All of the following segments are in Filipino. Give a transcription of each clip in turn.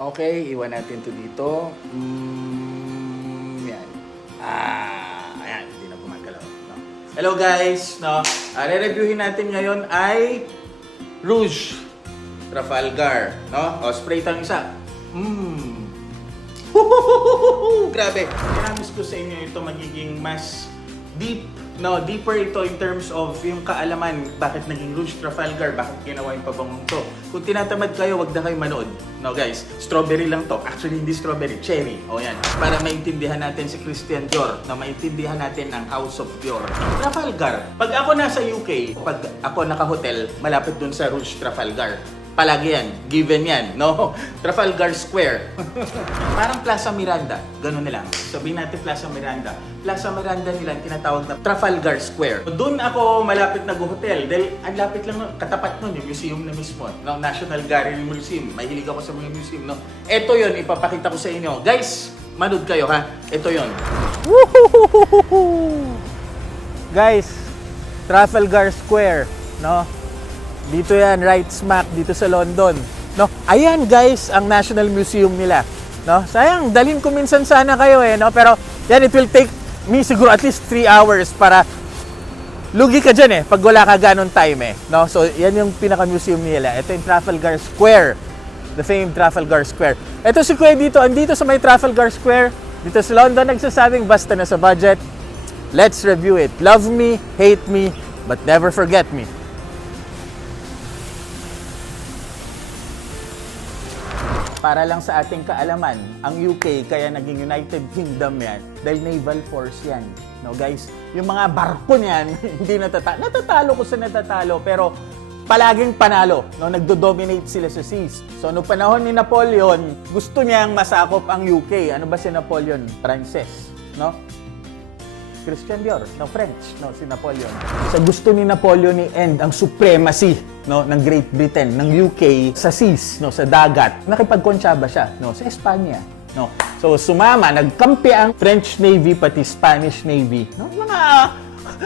Okay, iwan natin to dito. Yan. Ayan, hindi na gumagalaw. No? Hello guys, no? Re-reviewin natin ngayon ay Rouge Trafalgar, no? O, spray tang isa. Grabe. Kinamis ko sa inyo ito magiging mas deep, no? Deeper ito in terms of yung kaalaman bakit naging Rouge Trafalgar, bakit ginawa yung pabangong to. Kung tinatamad kayo, wag na kayo manood. No guys, strawberry lang to. Actually, hindi strawberry, cherry. O yan. Para maintindihan natin si Christian Dior, na maintindihan natin ang House of Dior. Trafalgar. Pag ako nasa UK, pag ako naka-hotel, malapit dun sa Rouge Trafalgar. Palagi yan. Given yan. No? Trafalgar Square. Parang Plaza Miranda. Ganun na lang. Sabihin natin Plaza Miranda. Plaza Miranda nila tinatawag na Trafalgar Square. Doon ako malapit nag-hotel. Dahil ang lapit lang, katapat nun, yung museum na mismo. No? National Gallery Museum. Mahilig ako sa mga museum. No? Ito yun, ipapakita ko sa inyo. Guys, manood kayo ha. Ito yun. Guys, Trafalgar Square, no? Dito yan, right smack dito sa London, no? Ayan guys, ang National Museum nila, no? Sayang, dalhin ko minsan sana kayo no? Pero yan, it will take me siguro at least 3 hours para lugi ka dyan pag wala ka ganon time no? So yan yung pinaka-museum nila. Ito yung Trafalgar Square, the famed Trafalgar Square. Ito si Kuya dito, andito sa may Trafalgar Square, dito sa London, nagsasabing basta na sa budget. Let's review it. Love me, hate me, but never forget me. Para lang sa ating kaalaman, ang UK kaya naging United Kingdom yan dahil naval force yan. No guys, yung mga barko niyan, hindi natatalo ko sa natatalo, pero palaging panalo. No, nagdo-dominate sila sa seas. So noong panahon ni Napoleon, gusto niyang masakop ang UK. Ano ba si Napoleon? Pranses, no? Christian Dior, no, French, no, si Napoleon. Sa gusto ni Napoleon i-end ang supremacy, no, ng Great Britain, ng UK sa seas, no, sa dagat. Nakipagkonsyaba siya, no, sa Espanya, no. So sumama, nagkampi ang French Navy pati Spanish Navy, no,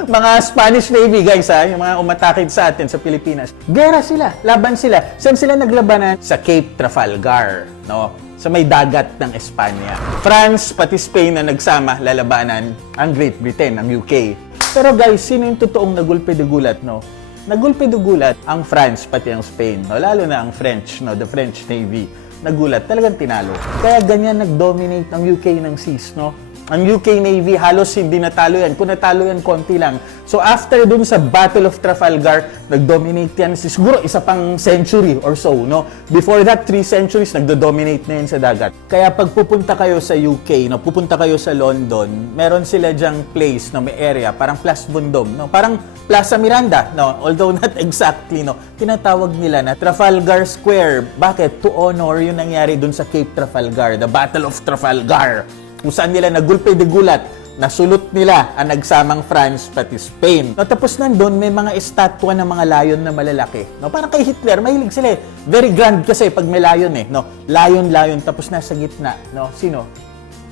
mga Spanish Navy guys yung mga umatakid sa atin sa Pilipinas. Gera sila, laban sila. Saan sila naglabanan? Sa Cape Trafalgar, no? Sa may dagat ng Espanya. France pati Spain na nagsama lalabanan ang Great Britain, ang UK. Pero guys, sino yung totoong nagulpi-dugulat, no? Nagulpi-dugulat ang France pati ang Spain, no? Lalo na ang French, no? The French Navy. Nagulat, talagang tinalo. Kaya ganyan nag-dominate ang UK ng seas, no? Ang UK Navy halos hindi natalo yan. Kung natalo yan, konti lang. So after dun sa Battle of Trafalgar, nag-dominate yan siguro isa pang century or so, no? Before that, 3 centuries, nagdo-dominate na yan sa dagat. Kaya pag pupunta kayo sa UK, no, pupunta kayo sa London, meron sila dyang place, no, may area, parang Place Vendôme, no? Parang Plaza Miranda, no? Although not exactly, no? Tinatawag nila na Trafalgar Square. Bakit? To honor yung nangyari dun sa Cape Trafalgar, the Battle of Trafalgar, kung saan nila nagulpi-dugulat, nasulot nila ang nagsamang France pati Spain. No, tapos nandun, may mga estatwa ng mga lion na malalaki. No, parang kay Hitler, mahilig sila Very grand kasi pag may lion no? Lion, tapos nasa gitna. No? Sino?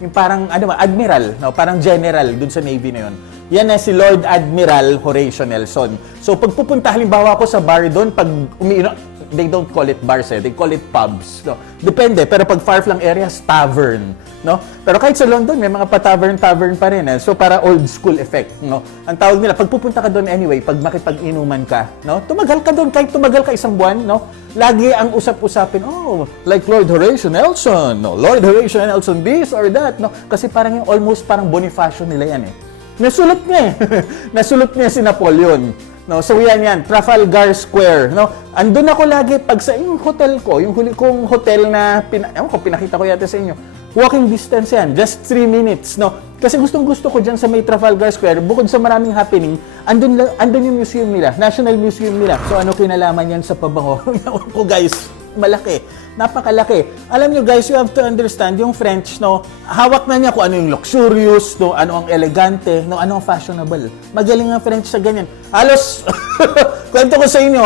Yung parang, admiral, no? Parang general dun sa Navy na yun. Yan na si Lord Admiral Horatio Nelson. So pag pupunta halimbawa ako sa bar doon, pag they don't call it bars they call it pubs. No? Depende, pero pag far-flung areas, tavern. No? Pero kahit sa London, may mga pa-tavern pa rin. So para old school effect. No? Ang tawag nila, pag pupunta ka doon anyway, pag makipag-inuman ka, no? Tumagal ka doon, kahit tumagal ka isang buwan, no? Lagi ang usap-usapin, like Lord Horatio Nelson, no? Lord Horatio Nelson this or that, no? Kasi parang yung almost parang Bonifacio nila yan Nasulot niya Nasulot niya si Napoleon. No, so yan, Trafalgar Square, no? Andun ako lagi pag sa yung hotel ko, yung huli kong hotel na pinakita ko yata sa inyo. Walking distance yan, just 3 minutes, no? Kasi gustong-gusto ko diyan sa may Trafalgar Square, bukod sa maraming happening, andun yung museum nila, National Museum nila. So ano kinalaman yan sa pabango? Ko guys, malaki. Napakalaki. Alam nyo guys, you have to understand, yung French, no, hawak na niya kung ano yung luxurious, no, ano ang elegante, no, ano ang fashionable. Magaling ang French sa ganyan. Halos, kwento ko sa inyo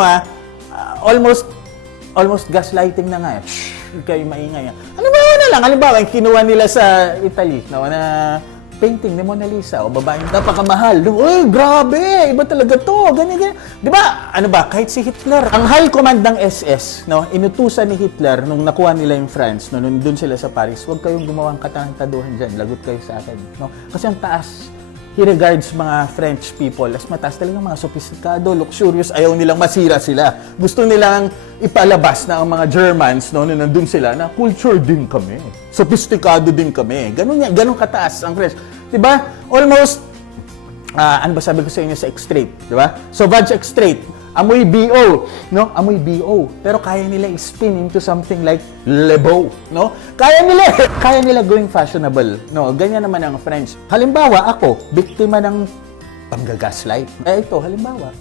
almost gaslighting na nga. Shhh, kayo maingay. Halimbawa na lang, halimbawa, yung kinuha nila sa Italy, no, na painting ni Mona Lisa, o babaeng napakamahal. Uy, grabe! Iba talaga to! Ganyan. Di ba? Ano ba? Kahit si Hitler. Ang high command ng SS, no, inutusan ni Hitler nung nakuha nila yung France, no, nung dun sila sa Paris, huwag kayong gumawang katantaduhan dyan. Lagot kayo sa akin. No? Kasi ang taas, he regards mga French people as mataas talagang mga sophisticado, luxurious, ayaw nilang masira sila. Gusto nilang ipalabas na ang mga Germans, no, na nandun sila, na culture din kami. Sophisticado din kami. Ganun kataas ang French. Diba? Almost, ano ba sabi ko sa inyo sa extrait? Diba? Sauvage extrait. Amoy BO, no? Amoy BO. Pero kaya nila i-spin into something like lebo, no? Kaya nila going fashionable, no? Ganyan naman ang French. Halimbawa, ako, biktima ng panggagaslight. Ito, halimbawa.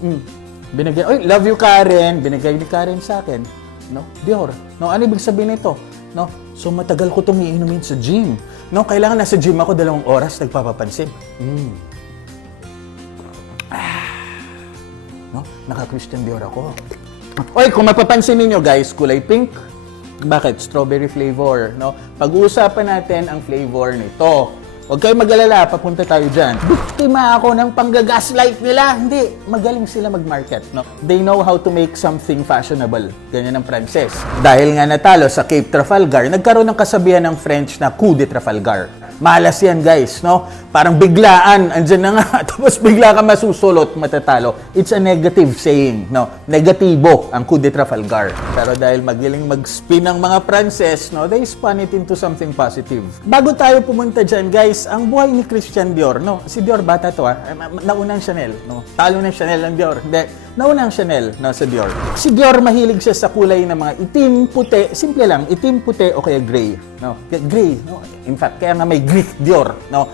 Binigyan, oy, love you Karen. Binigay ni Karen sa akin, no? Dior. No, ano ibig sabihin nito? No? So matagal ko itong iinumin sa gym. No, kailangan nasa gym ako 2 oras nagpapapansin. No? Naka-Christian Dior ako. Oy, kung mapapansin niyo guys, kulay pink. Bakit? Strawberry flavor, no? Pag-uusapan natin ang flavor nito. Huwag kayong mag-alala, papunta tayo dyan. Biktima ako ng panggagaslight nila. Hindi, magaling sila mag-market, no? They know how to make something fashionable. Ganyan ang Pranses. Dahil nga natalo sa Cape Trafalgar, nagkaroon ng kasabihan ng French na coup de Trafalgar. Malas yan guys, no? Parang biglaan, andyan na nga, tapos bigla ka masusulot, matatalo. It's a negative saying, no? Negatibo ang coup de Trafalgar. Pero dahil magaling mag-spin ang mga Pranses, no? They spun it into something positive. Bago tayo pumunta dyan, guys, ang buhay ni Christian Dior, no? Si Dior bata to, naunang Chanel, no? Talo ng Chanel ang Dior. Hindi, naunang Chanel, no? Sa Dior. Si Dior, mahilig siya sa kulay ng mga itim, puti, simple lang, itim, puti o kaya gray, no? Gray, no? In fact, kaya nga may Greek Dior, no?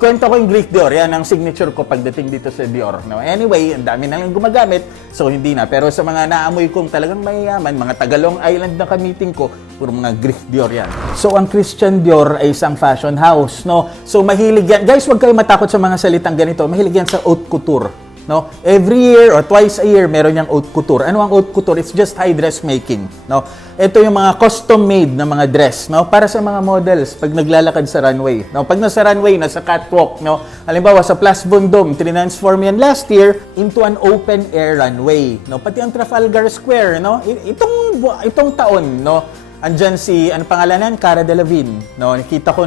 Kwento ko yung Greek Dior, yan ang signature ko pagdating dito sa Dior, no? Anyway, ang dami na lang gumagamit, so hindi na. Pero sa mga naamoy kong talagang mayayaman, mga Tagalong Island na kamiting ko, puro mga Greek Dior yan. So, ang Christian Dior ay isang fashion house, no? So, mahilig yan. Guys, huwag kayo matakot sa mga salitang ganito. Mahilig yan sa haute couture. No? Every year or twice a year, meron niyang haute couture. Ano ang haute couture? It's just high dressmaking. No? Ito yung mga custom-made na mga dress, no? Para sa mga models pag naglalakad sa runway. No? Pag nasa runway, nasa catwalk, no? Halimbawa, sa Plus Vendôme, trintransform yan last year into an open-air runway. No? Pati ang Trafalgar Square, no? Itong taon, no? Andyan si, ano pangalanan? Cara Delevingne. No? Nakita ko,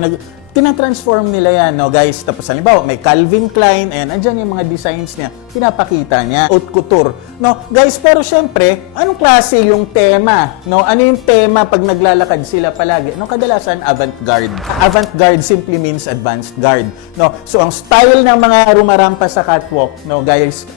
tinatransform nila yan, no, guys. Tapos, halimbawa, may Calvin Klein, ayan, andyan yung mga designs niya, pinapakita niya, haute couture, no, guys, pero syempre, anong klase yung tema, no, ano yung tema pag naglalakad sila palagi, no, kadalasan, avant-garde. Avant-garde simply means advanced guard, no, so ang style ng mga rumarampa sa catwalk, no, guys,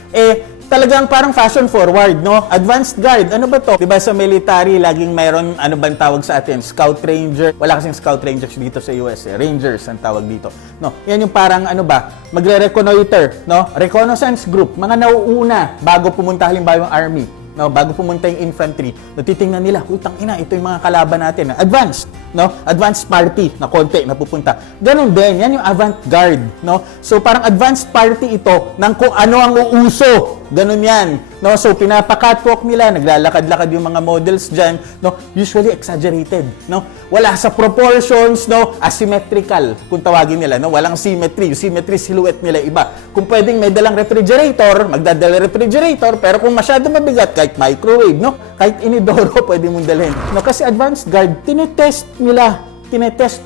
talagang parang fashion forward, no? Advanced guard, ano ba to? Diba sa military, laging mayroon, ano bang tawag sa atin? Scout Ranger. Wala kasing Scout Rangers dito sa US, eh. Rangers ang tawag dito. No, yan yung parang, ano ba? Magre-reconnoiter, no? Reconnaissance group, mga nauuna bago pumunta halimbawa yung army. No, bago pumunta yung infantry, natitingnan nila, utang ina, ito yung mga kalaban natin. Advanced, no? Advanced party na konti na pupunta. Ganon din, yan yung avant-garde, no? So parang advanced party ito ng kung ano ang uuso. Ganon yan, no? So pinapakatwalk nila, naglalakad-lakad yung mga models dyan, no? Usually exaggerated, no? Wala sa proportions, no? Asymmetrical, kung tawagin nila, no? Walang symmetry. Yung symmetry silhouette nila iba. Kung pwedeng may dalang refrigerator, magdadala refrigerator, pero kung masyado mabigat, kahit microwave, no? Kahit inidoro, pwede mong dalhin. No? Kasi advanced guard, tinetest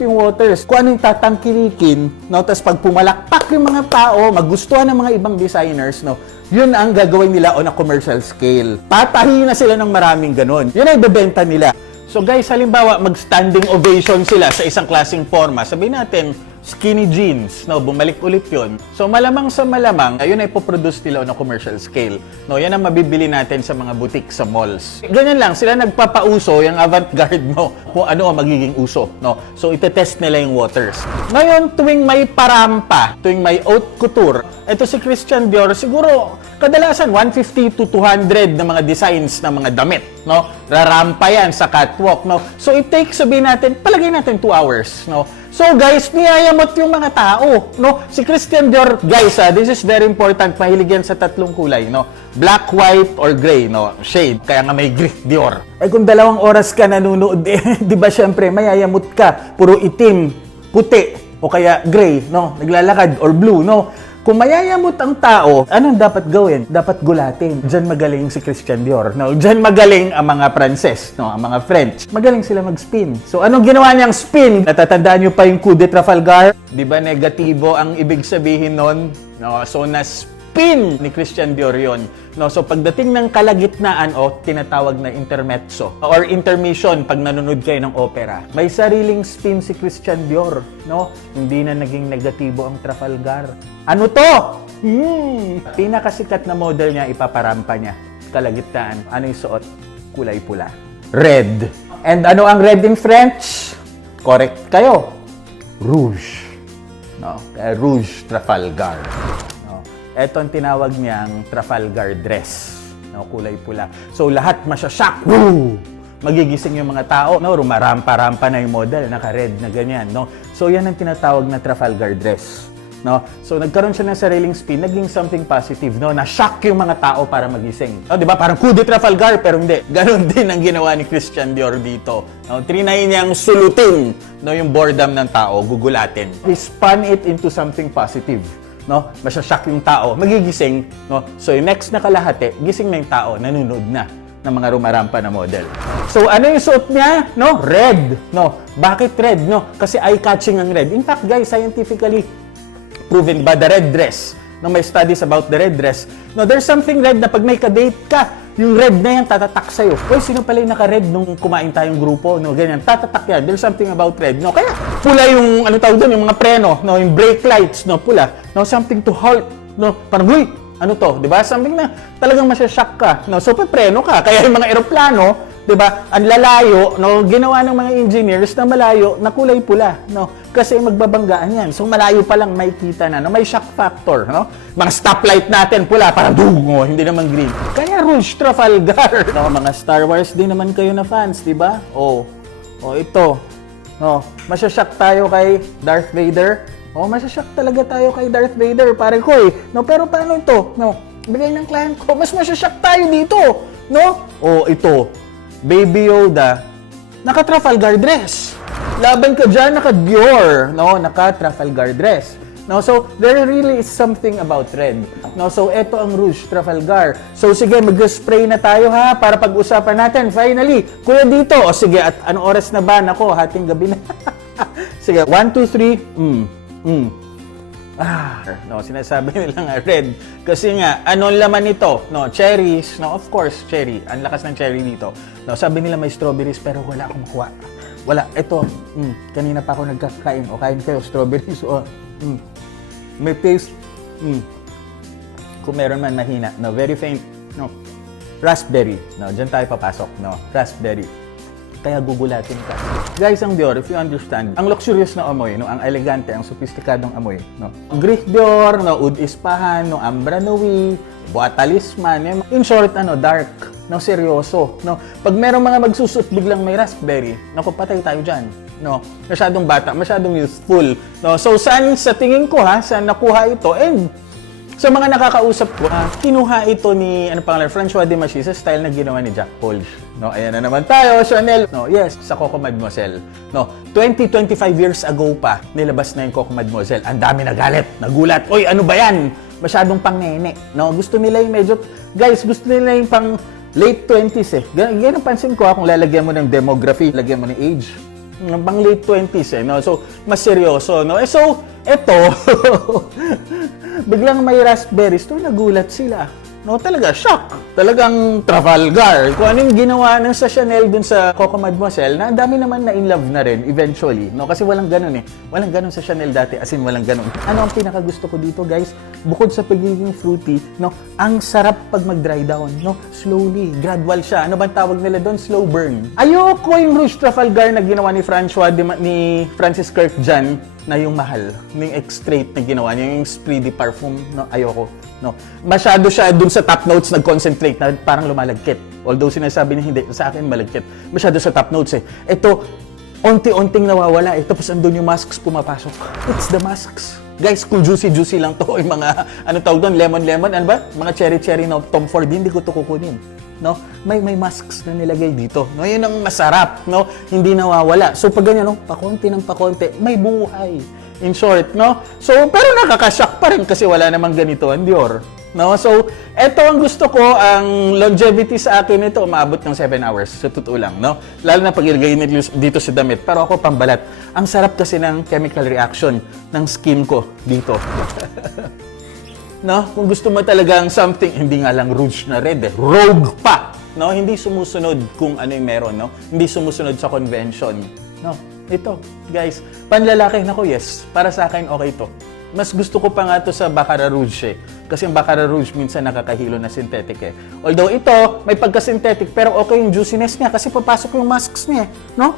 yung waters. Kung ano yung tatangkilikin, no? Tapos pag pumalakpak yung mga tao, magustuhan ng mga ibang designers, no? Yun ang gagawin nila on a commercial scale. Patahin na sila ng maraming ganun. Yun ay ibebenta nila. So guys, halimbawa, mag-standing ovation sila sa isang klaseng forma. Sabihin natin, skinny jeans, no? Bumalik ulit yun. So malamang sa malamang, ayun ay poproduce nila on a commercial scale. No? Yan ang mabibili natin sa mga boutique sa malls. Ganyan lang, sila nagpapauso yung avant-garde mo kung ano ang magiging uso. No? So itetest nila yung waters. Ngayon, tuwing may parampa, tuwing may haute couture, ito si Christian Dior, siguro kadalasan 150 to 200 na mga designs ng mga damit, no? Rarampa yan sa catwalk, no? So it takes, sabihin natin, palagay natin 2 hours, no? So guys, niyayamot yung mga tao, no? Si Christian Dior, guys, this is very important, mahilig yan sa 3 kulay, no? Black, white, or gray, no? Shade, kaya nga may Greek Dior. Ay kung 2 oras ka nanonood, di ba syempre, mayayamot ka, puro itim, puti, o kaya gray, no? Naglalakad, or blue, no? Kung mayayamot ang tao, anong dapat gawin? Dapat gulatin. Diyan magaling si Christian Dior, no? Diyan magaling ang mga Pranses, no? Ang mga French. Magaling sila mag-spin. So, anong ginawa niyang spin? Natatandaan niyo pa yung coup de Trafalgar? Di ba negatibo ang ibig sabihin nun? No? So, na-spin ni Christian Dior yun. No, so pagdating ng kalagitnaan o tinatawag na intermezzo or intermission pag nanonood kayo ng opera, may sariling spin si Christian Dior, no? Hindi na naging negatibo ang Trafalgar. Ano to? Pinakasikat na model niya, ipaparampa niya. Kalagitnaan. Ano yung suot? Kulay pula. Red. And ano ang red in French? Correct kayo. Rouge. No? Rouge Trafalgar. Ito ang tinawag niyang Trafalgar dress, no, kulay pula. So lahat masyashock, magigising yung mga tao, no, rumarampa-rampa na yung model, naka-red na ganyan, no. So yan ang tinatawag na Trafalgar dress, no. So nagkaroon siya ng sariling spin, naging something positive, no, na-shock yung mga tao para magising. No, 'di ba? Parang coup de Trafalgar, pero hindi. Ganon din ang ginawa ni Christian Dior dito. No, trinay niyang sulutin, no, yung boredom ng tao, gugulatin. He spun it into something positive. No, masyashock yung tao, magigising, no. So yung next na kalahati, gising na yung tao, nanonood na ng mga rumarampa na model. So ano yung suot niya? No, red. No, bakit red? No, kasi eye-catching ang red. In fact, guys, scientifically proven by the red dress. No, may studies about the red dress. No, there's something red na pag may ka-date ka, yung red na yan tatatak sa'yo. Uy, sino pala yung naka-red nung kumain tayong grupo? No, ganyan. Tatatak yan. There's something about red. No, kaya pula yung, ano tawag doon, yung mga preno, no, yung brake lights, no, pula. No, something to halt. No, parang, uy, ano to? Diba? Something na talagang masyashock ka. No, so, preno ka. Kaya yung mga eroplano, diba, ang lalayo, no, ginawa ng mga engineers na malayo na kulay pula, no? Kasi magbabanggaan yan. So malayo pa lang makikita na, no? May shock factor, no? Mga stoplight natin pula, parang dungo, hindi naman green. Kaya Rouge Trafalgar. No, mga Star Wars din naman kayo na fans, diba? Oh, ito. No, masyashock tayo kay Darth Vader. Oh, masyashock talaga tayo kay Darth Vader, pare ko eh. No, pero paano ito? No, bigay ng client ko, mas masyashock tayo dito, no? Oh, ito. Baby Yoda, naka-Trafalgar dress. Laban ka dyan, naka-Dior, no? Naka-Trafalgar dress. No, so there really is something about red. No, so ito ang Rouge Trafalgar. So sige, mag-spray na tayo ha para pag-usapan natin. Finally, kuya dito. O sige, at anong oras na ba? Nako, hating gabi na. Sige, 1, 2, 3. No, sinasabi nila nga red. Kasi nga, anong laman nito? No, cherries. No, of course, cherry. Ang lakas ng cherry dito. No, sabi nila may strawberries pero wala akong makuha. Wala. Ito, kanina pa ako nagkakain. O, kain kayo, strawberries. O, may taste. Kung meron man mahina. No, very faint. No, raspberry. No, dyan tayo papasok. No, raspberry. Kaya gugulatin ka. Guys, ang Dior, if you understand, ang luxurious na amoy, no, ang elegante, ang sophisticadong amoy, no. Gris Dior, no, Oud Ispahan, no, Ambra Noui, Bois Talisman, in short, ano, dark, no, seryoso, no. Pag merong mga magsusot biglang may raspberry, naku, patay tayo dyan, no. Masyadong bata, masyadong youthful, no. So, saan sa tingin ko, ha, saan nakuha ito? And sa mga nakakausap ko, kinuha ito ni, ano pangalan, François Demachy sa style na ginawa ni Jack Paul. No, ayan na naman tayo, Chanel. No, yes, sa Coco Mademoiselle. No, 20-25 years ago pa, nilabas na yung Coco Mademoiselle. Ang dami nagalit, nagulat. Oy, ano ba yan? Masyadong pang nene. No, gusto nila yung medyo, guys, gusto nila yung pang late 20s eh. Yan ang pansin ko kung lalagyan mo ng demography, lagyan mo ng age. Pang late 20s eh, no? So, mas seryoso, no? So, eto, biglang may raspberries, to nagulat sila. No, talaga, shock. Talagang Trafalgar. Kung ano yung ginawa ng sa Chanel dun sa Coco Mademoiselle, na ang dami naman na in love na rin eventually. No, kasi walang ganun eh. Walang ganun sa Chanel dati, as in walang ganun. Ano ang pinakagusto ko dito, guys? Bukod sa pagiging fruity, no, ang sarap pag mag-dry down, no? Slowly, gradual siya. Ano bang tawag nila doon? Slow burn. Ayoko yung Rouge Trafalgar na ginawa ni ni Francis Kirk Jan na yung mahal, yung extrait na ginawa niya, yung Esprit de Parfum, no, ayoko, no. Masyado siya dun sa top notes nag-concentrate na parang lumalagkit. Although sinasabi niya hindi, sa akin malagkit. Masyado sa top notes eh. Ito, onti-onting nawawala eh, tapos andun yung masks pumapasok. It's the masks. Guys, kung juicy lang to, yung mga, ano tawag doon, lemon, ano ba? Mga cherry na Tom Ford, hindi ko to kukunin. No? May masks na nilagay dito. No, yun ang masarap, no? Hindi nawawala. So pag ganyan, no, pakonti ng pakonti, may buhay. In short, no? So, pero nakakashock pa rin kasi wala namang ganito ang Dior. No? So, eto ang gusto ko, ang longevity sa akin ito, umabot ng 7 hours, sa totoo lang, no? Lalo na pag ilagay dito sa damit. Pero ako pambalat. Ang sarap kasi ng chemical reaction ng skin ko dito. No? Kung gusto mo talagang something, hindi nga lang rouge na red, rogue pa. No? Hindi sumusunod kung ano yung meron, no? Hindi sumusunod sa convention. No? Ito, guys, panlalaki na ko, yes. Para sa akin, okay to. Mas gusto ko pa nga to sa Baccarat Rouge eh. Kasi ang Baccarat Rouge minsan nakakahilo na synthetic eh. Although ito, may pagka-synthetic, pero okay yung juiciness niya kasi papasok yung masks niya, no?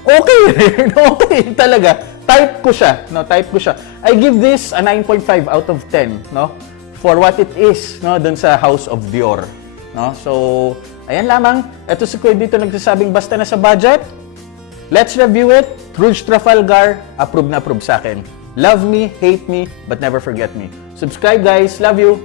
Okay rin, okay talaga. Type ko siya, no? Type ko siya. I give this a 9.5 out of 10, no? For what it is, no? Dun sa House of Dior, no? So, ayan lamang. Ito si Kuya dito nagsasabing basta na sa budget. Let's review it. Rouge Trafalgar, approve na approve sa akin. Love me, hate me, but never forget me. Subscribe guys. Love you.